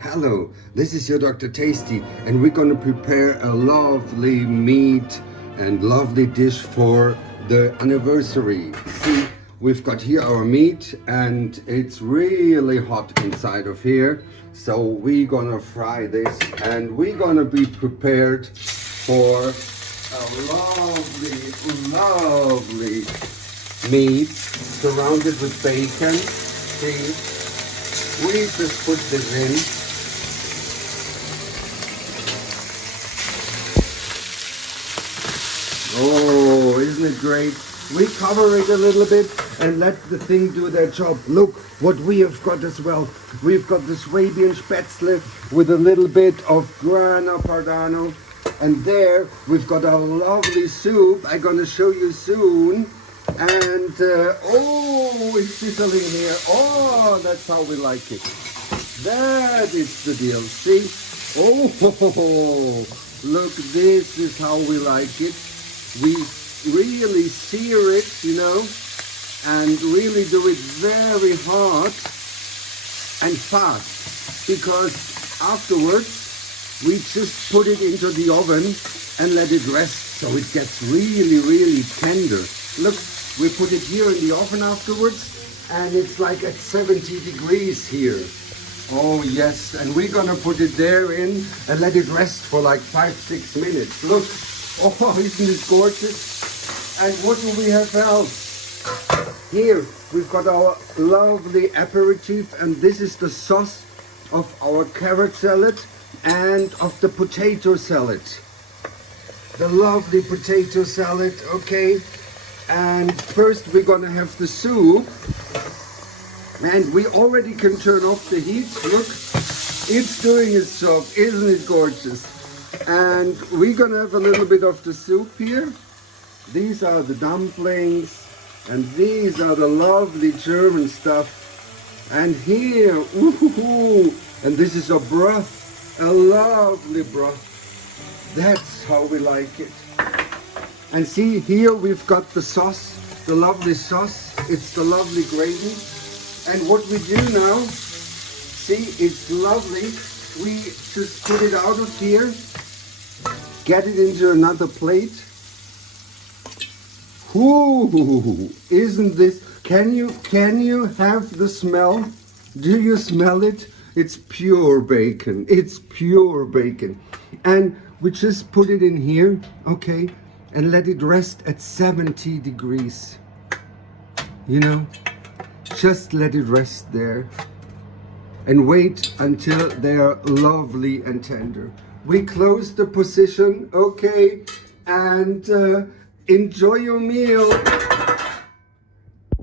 Hello, this is your Dr. Tasty, and we're gonna prepare a lovely meat and lovely dish for the anniversary. See, we've got here our meat and it's really hot inside of here. So we're gonna fry this and we're gonna be prepared for a lovely meat surrounded with bacon. See, we just put this in. Oh, isn't it great? We cover it a little bit and let the thing do their job. Look what we have got as well. We've got the Swabian Spätzle with a little bit of grana padano. And there we've got a lovely soup I'm gonna show you soon. And oh, it's sizzling here. Oh, that's how we like it. That is the deal. See? Oh, look, this is how we like it. We really sear it, you know, and really do it very hot and fast, because afterwards we just put it into the oven and let it rest so it gets really tender. Look, we put it here in the oven afterwards and it's like at 70 degrees here. Oh yes, and we're gonna put it there in and let it rest for like 5-6 minutes. Look, oh, isn't it gorgeous? And what do we have else? Here we've got our lovely aperitif, and this is the sauce of our carrot salad and of the potato salad. The lovely potato salad, okay? And first we're gonna have the soup. And we already can turn off the heat. Look, it's doing its job, isn't it gorgeous? And we're gonna have a little bit of the soup here. These are the dumplings, and these are the lovely German stuff. And here, ooh, and this is a broth, a lovely broth. That's how we like it. And see, here we've got the sauce, the lovely sauce. It's the lovely gravy. And what we do now, see, it's lovely. We just put it out of here, get it into another plate. Ooh, isn't this, can you have the smell? Do you smell it? It's pure bacon. It's pure bacon. And we just put it in here, okay, and let it rest at 70 degrees. You know, just let it rest there and wait until they are lovely and tender. We close the position, okay, and enjoy your meal.